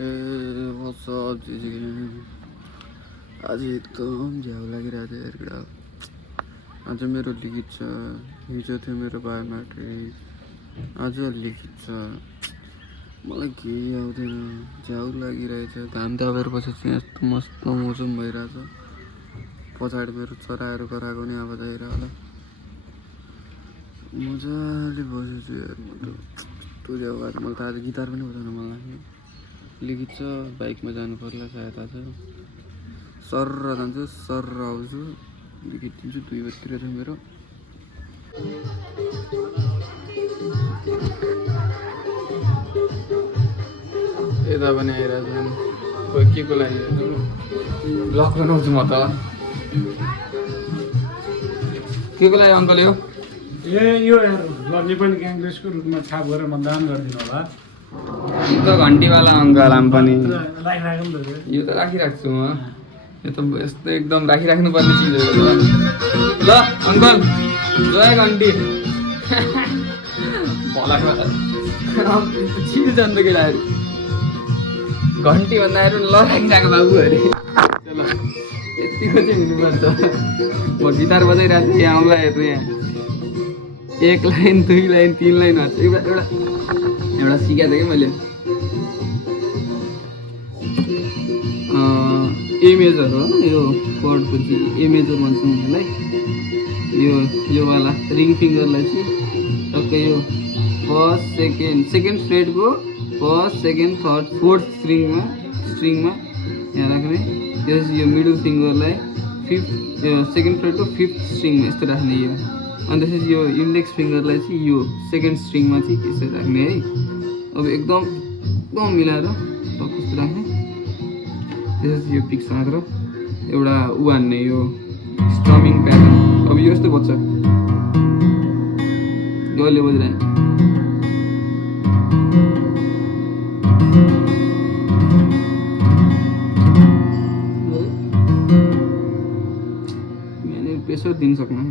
आज एकदम झ्याउ लागिरहेको थियो हेर्दा। आज मेरो लिखित छ, हिजो थियो मेरो बायोमेट्रिक, आज लिखित छ। मलाई केही आउँदैन, झ्याउ लागिरहेछ। घाम तापेर बसेपछि यस्तो मस्त मौसम भइरहेछ। पछाडि मेरो चराहरू कराएको नि आवाज आइरह्यो होला। मजाले बसेछु यार म त। त्यो झ्याउ आज मलाई त आज गिटार पनि बजाउन मन लाग्यो। लिखित छ, बाइकमा जानु पर्ला सायद आज। सर्र जान्छु, सर्र आउँछु, लिखित दिन्छु। 2 बजीतिर छ मेरो। यता पनि आइरहेछ नि, खोइ के को लागि ब्लक बनाउँछु म त। के को लागि अङ्कल यो? यो यार नेपाली काङ्ग्रेसको रूपमा छाप गरेर मतदान गरिदिनु होला। यो त घन्टीवाला अङ्कल आम पनि राखिराख्नु त यो त राखिराख्छु म। यो त यस्तो एकदम राखिराख्नुपर्ने चिजहरू हो। ल अङ्कल जय घन्टी। भलाको चिज अन्त केटाहरू घन्टी भन्दाखेरि ल राखिरहेको बाबु अरे। ल यतिको चाहिँ हुनुपर्छ। म गिटार बजाइरहेको छु यहाँ आउँला हेर्नु। यहाँ 1 लाइन 2 लाइन 3 लाइन हुन्छ। एउटा सिकाएको थिएँ कि मैले। ए मेजर हो यो कर्डको चाहिँ, ए मेजर भन्छौँ यसलाई। यो वाला रिङ फिङ्गरलाई चाहिँ टक्कै यो फर्स्ट सेकेन्ड फ्रेटको फर्स्ट सेकेन्ड थर्ड फोर्थ स्ट्रिङमा यहाँ राख्ने। त्यसपछि यो मिडल फिङ्गरलाई सेकेन्ड फ्रेटको 5th स्ट्रिङमा यस्तो राख्ने यो। अनि त्यसपछि यो इन्डेक्स फिङ्गरलाई चाहिँ यो 2nd स्ट्रिङमा चाहिँ यसरी राख्ने है। अब एकदम मिलाएर कस्तो राख्ने। त्यसपछि यो पिक्स राखेर एउटा हान्ने यो स्ट्रमिङ प्याटर्न। अब यो यस्तो बज्छ, यो अहिले बजिरहेको। यहाँनिर प्रेसर दिन सक्नु।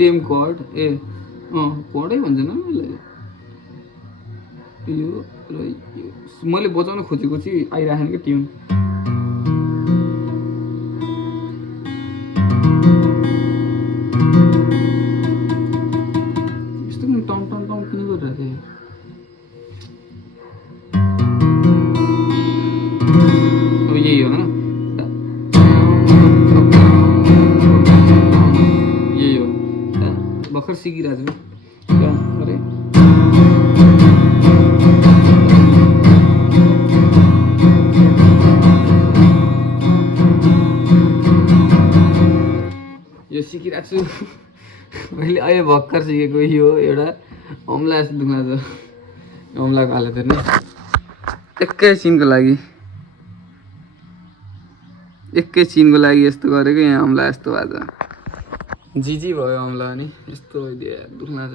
सेम कर्ड कर्डै भन्छ न यसलाई। यो र यो मैले बजाउन खोजेको चाहिँ आइरहेको क्या ट्युन। यस्तो पनि टम टम टम किन गरिरहेको थिएँ। अब यही हो न, भर्खर सिकिरहेको छु। अरे यो सिकिरहेको छु मैले अहिले भर्खर सिकेको। यो एउटा अम्ला जस्तो दुख्ला छ। अम्लाको हालत हेर्नु। एकैछिनको लागि यस्तो गरेको यहाँ अम्ला यस्तो भएको छ। जिजी भयो अम्ला अनि यस्तो भइदियो दुख्ला छ।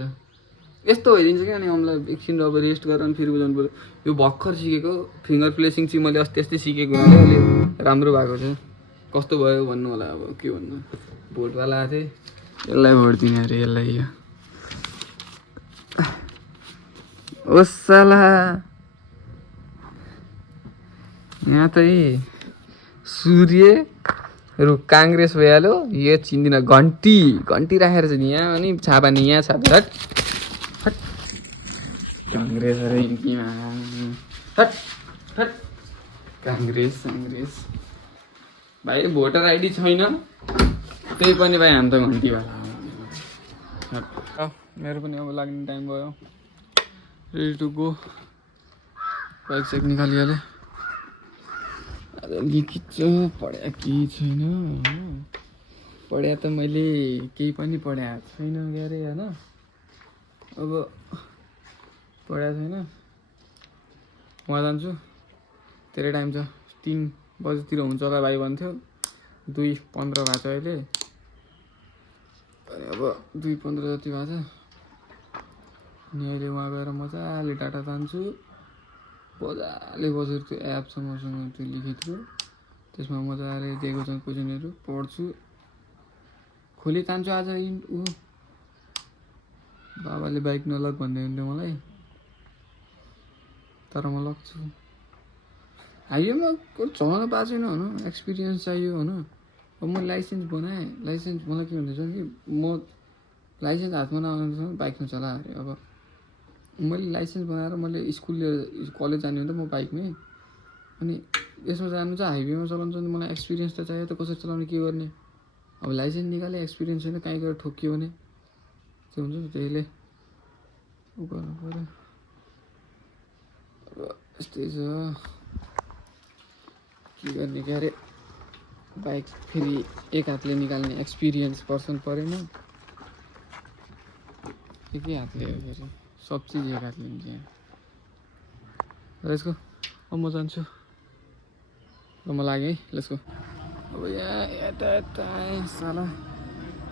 यस्तो भइदिन्छ क्या। अनि अम्ला एकछिन अब रेस्ट गरेर अनि फेरि बुझाउनु पऱ्यो। यो भर्खर सिकेको फिङ्गर प्लेसिङ चाहिँ मैले अस्ति सिकेको हुनाले अहिले राम्रो भएको छ। कस्तो भयो भन्नु होला। अब के भन्नु, भोटवाला आएको थिएँ, यसलाई भोट दिने अरे यसलाई। यो ओ साला यहाँ त सूर्यहरू काङ्ग्रेस भइहाल्यो। यो चिन्दिनँ, घन्टी राखेर चाहिँ यहाँ अनि छापा नि यहाँ छापेर हट काङ्ग्रेस अरे हट काङ्ग्रेस भाइ भोटर आइडी छैन त्यही पनि भाइ हामी त घन्टीवाला। मेरो पनि अब लाग्ने टाइम भयो। Ready to go. बाइक निकालिहालेँ। लिखित छ पढ्या केही छैन होइन पढ्या त मैले केही पनि पढ्या छैन क्यारे होइन अब पढ्या छैन म जान्छु धेरै टाइम छ 3 बजेतिर हुन्छ होला भाइ भन्थ्यो 2:15 भएको छ अहिले अनि अब 2:15 जति भएको छ अनि अहिले उहाँ गएर मजाले डाटा तान्छु मजाले बसेर त्यो एप छ मसँग त्यो लेखेको त्यसमा मजाले दिएको छ क्वेसनहरू पढ्छु खोली तान्छु आज ऊ बाबाले बाइक नलग भन्दै हुन्थ्यो मलाई तर म लग्छु हाइवेमा चलाउन पाएको छैन होइन एक्सपिरियन्स चाहियो होइन अब म लाइसेन्स बनाएँ लाइसेन्स मलाई के भन्दैछ कि म लाइसेन्स हातमा नआउनुसम्म बाइक नचला अरे अब मैले लाइसेन्स बनाएर मैले स्कुल कलेज जाने हो नि त म बाइकमै अनि यसमा जानु चाहिँ हाइवेमा चलाउनु चाहिँ मलाई एक्सपिरियन्स त चाहियो त कसरी चलाउने के गर्ने अब लाइसेन्स निकाले एक्सपिरियन्स छैन कहीँ गएर ठोकियो भने त्यो हुन्छ नि त्यसले उ गर्नु पऱ्यो अब यस्तै छ के गर्ने के अरे बाइक फेरि एक हातले निकाल्ने एक्सपिरियन्स पर्सन परेन एकै हातले हो फेरि सब चिज एक हातले हुन्छ यहाँ र यसको अब म जान्छु र म लागेँ है लेट्स गो अब यहाँ यता साला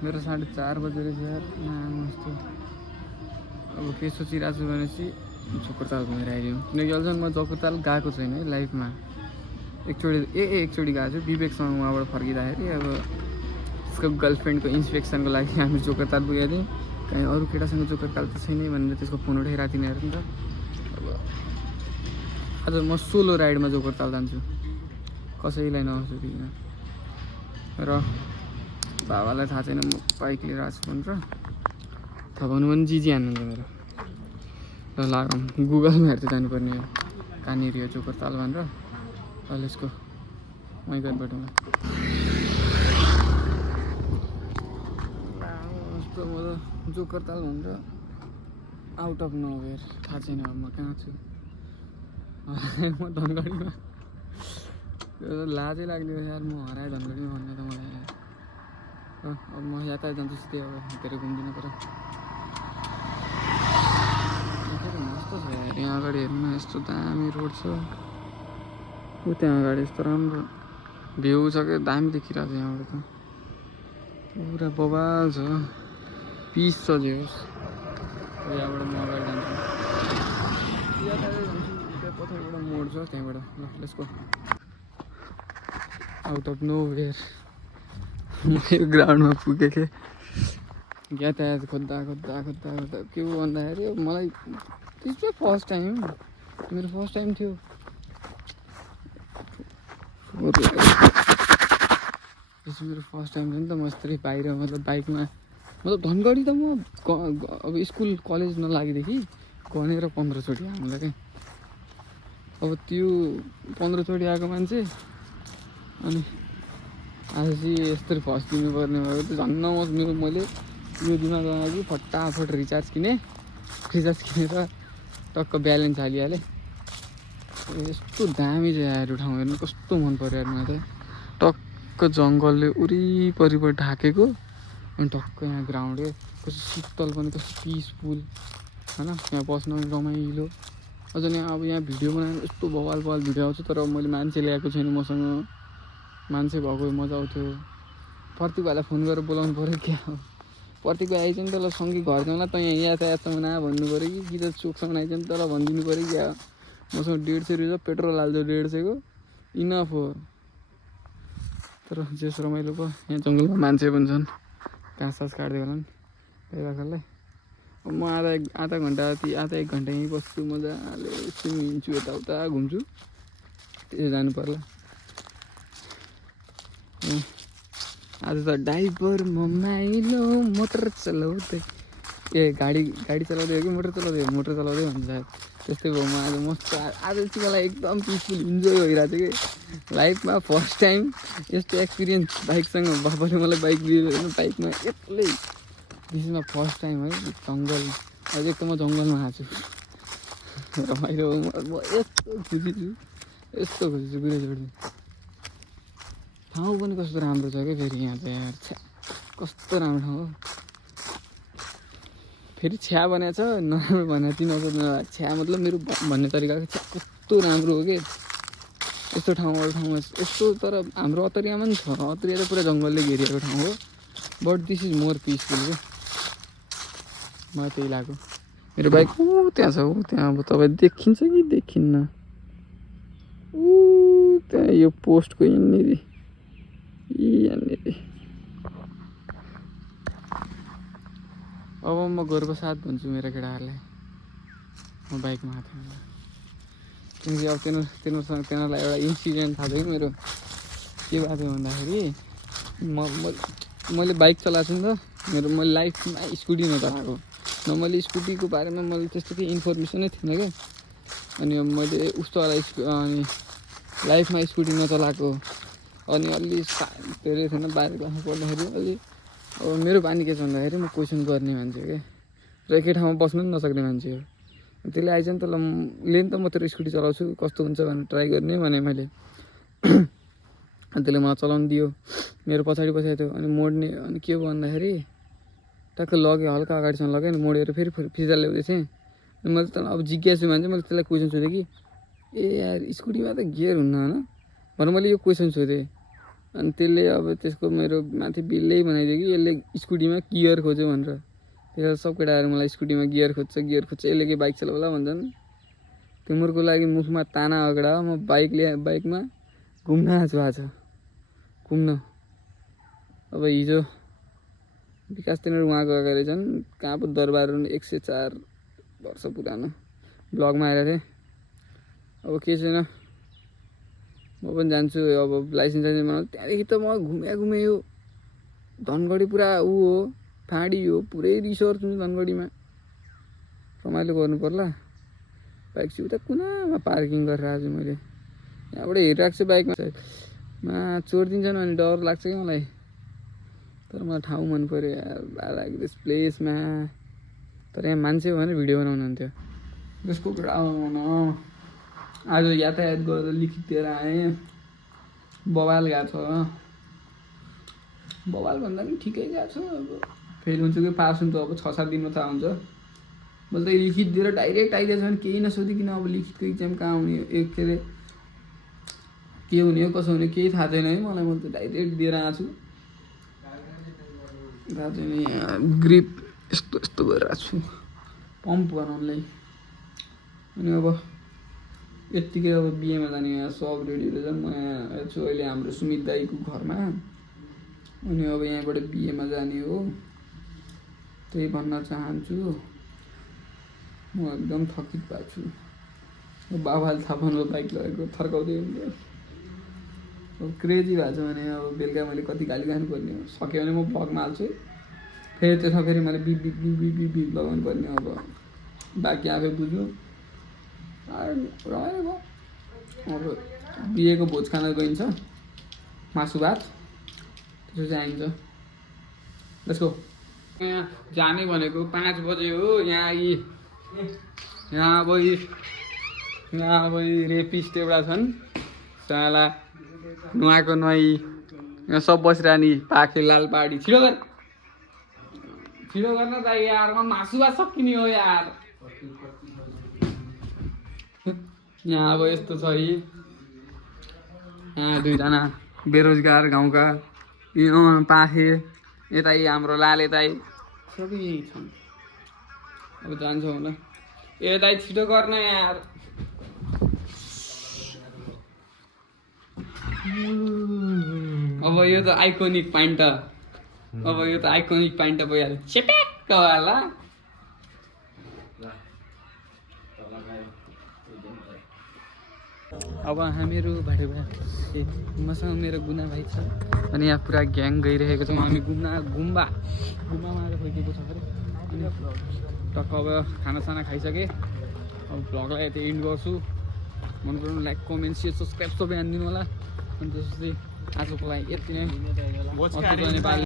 मेरो 4:30 बजे रहेछ यार नमस्ते अब के सोचिरहेको छु भनेपछि जोकरताल घुमेर आइदिउँ किनकि अहिलेसम्म म जोकरताल गएको छैन है लाइफमा एकचोटि गएको छु विवेकसँग उहाँबाट फर्किँदाखेरि अब उसको गर्लफ्रेन्डको इन्सपेक्सनको लागि हामी जोकरताल पुगेको थियौँ कहीँ अरू केटासँग जोकरताल त छैन भनेर त्यसको फोन उठाइरहेको थिएन हेर्नु त अब आज म सोलो राइडमा जोकरताल जान्छु कसैलाई नसोधिकन र बाबालाई थाहा छैन म बाइक लिएर आएको छु भनेर थाहा पाउनु पनि जिजी हान्नुहुन्छ मेरो र लागौँ गुगलमा हेर्दै जानुपर्ने हो कहाँनिर हो जोकरताल भनेर कलेजको मै गएर बाटोमा जस्तो म त जोकरताल भनेर आउट अफ नोवेयर थाहा छैन अब म कहाँ छु म धनगढीमा लाजै लाग्ने यार म हराएँ धनगढीमा भन्ने त मलाई अब म यातायात जान्छु सिधै अब धेरै घुम्दिनँ तर मस्तो छ यार यहाँ अगाडि हेर्नु यस्तो दामी रोड छ ऊ त्यहाँ अगाडि यस्तो राम्रो भ्यू छ क्या दामी देखिरहेको छ यहाँबाट त पुरा बवाल छ पिस छ जे होस् यहाँबाट म अगाडि जान्छु त्यहाँ पछाडिबाट मोड छ त्यहाँबाट ल let's go out of nowhere म यो ग्राउन्डमा पुगेँ यातायात खोज्दा के हो भन्दाखेरि मलाई त्यसमा फर्स्ट टाइम मेरो फर्स्ट टाइम थियो मेरो फर्स्ट टाइम थियो नि त म यस्तरी बाहिर मतलब बाइकमा मतलब धनगढी त म अब स्कुल कलेज नलागेदेखि गनेर 15 चोटि हामीलाई क्या अब त्यो 15 चोटि आएको मान्छे अनि आज चाहिँ यस्तरी फर्स्ट दिनुपर्ने भएको त झन् मेरो मैले यो दिमाग आयो कि फटाफट रिचार्ज किनेर टक्क ब्यालेन्स हालिहालेँ यस्तो दामी छ यार ठाउँ हेर्नु कस्तो मन पऱ्यो यार मलाई त टक्क जङ्गलले वरिपरिबाट ढाकेको अनि टक्क यहाँ ग्राउन्ड कस्तो शीतल पनि कस्तो पिसफुल होइन यहाँ बस्न पनि रमाइलो अझ यहाँ अब यहाँ भिडियो बनाएर यस्तो बवाल भिडियो आउँछ तर मैले मान्छे ल्याएको छैन मसँग मान्छे भएको मजा आउँथ्यो प्रतीकलाई फोन गरेर बोलाउनु पऱ्यो क्या हो प्रतीक आइज नि त ल सँगै घर जाउँला त यहाँ यातायातसँग न भन्नु पऱ्यो कि त चोकसँग आइज नि त ल भनिदिनु पऱ्यो क्या मसँग 150 रुपियाँ पेट्रोल हाल्थ्यो 150 को इनफ हो तर जेस रमाइलो पो यहाँ जङ्गलमा मान्छे पनि छन् घाँस काट्दै होला नि त्यही अब म आधा घन्टा 1 घन्टा यहीँ बस्छु मजाले एकछिन हिँड्छु यताउता घुम्छु त्यसो जानु पर्ला आज त ड्राइभर ममाइलो मोटर चलाउँदै गाडी चलाउँदै हो कि मोटर चलाउँदै भन्छ सायद त्यस्तै भयो म आज मस्त आज चाहिँ मलाई एकदम पिसफुल इन्जोय भइरहेको छ कि लाइफमा फर्स्ट टाइम यस्तो एक्सपिरियन्स बाइकसँग बाबाले मलाई बाइक दिएर बाइकमा एक्लै this is my first time है जङ्गल अझ एक त म जङ्गलमा आएको छु रमाइलो म यस्तो खुसी छु पुरै जोड्नु ठाउँ पनि कस्तो राम्रो छ क्या फेरि यहाँ त यार छ्या कस्तो राम्रो ठाउँ हो फेरि छ्या भनेको छ नराम्रो भनेको चाहिँ नसोध्नु छ्या मतलब मेरो भन्ने तरिकाको छ्या कस्तो राम्रो हो कि यस्तो ठाउँ अरू ठाउँमा यस्तो तर हाम्रो अतरियामा पनि छ अतरिया त पुरा जङ्गलले घेरिएको ठाउँ हो but this is more peaceful क्या मलाई त्यही लाग्यो मेरो बाइक ऊ त्यहाँ छ ऊ त्यहाँ अब तपाईँ देखिन्छ कि देखिन्न ऊ त्यहाँ यो पोस्टको यहाँनिर अब म घरको साथ भन्छु मेरो केटाहरूलाई म बाइकमा आएको थिएँ किनकि अब तिनीहरूलाई एउटा इन्सिडेन्ट थाहा थियो कि मेरो के भएको थियो भन्दाखेरि मैले बाइक चलाएको छु नि त मैले लाइफमा स्कुटी नचलाएको न मैले स्कुटीको बारेमा मैले त्यस्तो केही इन्फर्मेसनै थिएन क्या अनि अब मैले उस्तोवाला अनि लाइफमा स्कुटी नचलाएको अनि अलि धेरै थिएन 12 क्लासमा पढ्दाखेरि अलि अब मेरो बानी के छ भन्दाखेरि म क्वेसन गर्ने मान्छे हो क्या र एकै ठाउँमा बस्नु पनि नसक्ने मान्छे हो त्यसले आइज नि त ल लेन त म तेरो स्कुटी चलाउँछु कस्तो हुन्छ भनेर ट्राई गर्ने भने मैले अनि त्यसले मलाई चलाउनु दियो मेरो पछाडि बसेको थियो अनि मोड्ने अनि के भयो भन्दाखेरि टक्क लग्यो हल्का अगाडिसम्म लग्यो अनि मोडेर फेरि फिर्ता ल्याउँदै थिएँ अनि मैले त अब जिज्ञासु मान्छे मैले त्यसलाई क्वेसन सोधेँ कि ए यार स्कुटीमा त गियर हुन्न होइन भनेर मैले यो क्वेसन सोधेँ अनि त्यसले अब त्यसको मेरो माथि बिल्लै बनाइदियो कि यसले स्कुटीमा गियर खोज्यो भनेर त्यसले सब केटाहरू मलाई स्कुटीमा गियर खोज्छ यसले के बाइक चलाउला भन्छन् तिमीहरूको लागि मुखमा ताना अगडा म बाइकमा घुम्न आएको आज घुम्न अब हिजो विकास तिनीहरू उहाँ गएका रहेछन् कहाँ पो दरबार 104 वर्ष पुरानो ब्लगमा आएर थिएँ अब के छैन म पनि जान्छु अब लाइसेन्स बनाउँछु त्यहाँदेखि त म घुमे यो धनगढी पुरा ऊ हो फाँडी हो पुरै रिसोर्ट हुन्छ धनगढीमा रमाइलो गर्नु पर्ला बाइक चाहिँ उता कुनामा पार्किङ गरेर आज मैले यहाँबाट हेरिरहेको छु बाइकमा चोरिदिन्छन् भने डर लाग्छ कि मलाई तर मलाई ठाउँ मन पऱ्यो यार लाइक दिस प्लेसमा तर यहाँ मान्छे हो भने भिडियो बनाउनु हुन्थ्यो त्यसको कुरा आज यातायात गरेर लिखित दिएर आएँ बवाल गएको छ बवाल भन्दा पनि ठिकै गएको छ अब फेल हुन्छ कि पास हुन्छ अब 6-7 दिनमा थाहा हुन्छ मैले त लिखित दिएर डाइरेक्ट आइदिएछ भने केही नसोधिकन अब लिखितको इक्जाम कहाँ हुने के अरे के हुने हो कसो हुने केही थाहा छैन है मलाई मैले त डाइरेक्ट दिएर आएको छु थाहा छैन ग्रिप यस्तो गरेर आएको छु पम्प बनाउनुलाई अनि अब यत्तिकै अब बिहेमा जाने यहाँ सब रेडी रहेछ म यहाँ छु अहिले हाम्रो सुमित दाईको घरमा अनि अब यहाँबाट बिहेमा जाने हो त्यही भन्न चाहन्छु म एकदम थकित भएको छु बाबाले थाहा पाउनु बाइक लगेको थर्काउँदै हुन्थ्यो अब क्रेजी भएको छ भने अब बेलुका मैले कति गाली खानु पर्ने हो सक्यो भने म भ्लगमा हाल्छु फेरि त्यसमा फेरि मैले बिप लगाउनु पर्ने अब बाँकी आफै बुझ्नु रह्यो अब बिहेको भोज खान गइन्छ मासु भात त्यसो चाहिँ आइन्छ त्यसको यहाँ जाने भनेको 5 बजे हो यहाँ अब रेपिस्ट एउटा छन् साला नुहाएको नुहाई यहाँ सब बसिरहने पाखे लाल पहाडी छिटो गर्न त यार म मासु भात सकिने हो यार यहाँ अब यस्तो छ यहाँ 2 जना बेरोजगार गाउँका पाखे यता हाम्रो लाले दाई सबै यही छन् अब जान्छौँ होला ए दाई छिटो गर्न यार अब यो त आइकोनिक पाइन्ट भइहाल्यो चेपेक्क होला अब हामीहरू भाइ मसँग मेरो गुना भाइ छ अनि यहाँ पुरा ग्याङ गइरहेको छौँ हामी गुम्बामा आएर फैकिएको छ अरे अनि टक्क अब खानासाना खाइसकेँ अब भ्लगलाई यति इन्ड गर्छु मन पराउनु लाइक कमेन्ट सेयर सब्सक्राइब सबै हानिदिनु होला अनि त्यसपछि आजको लागि यति नै नेपाली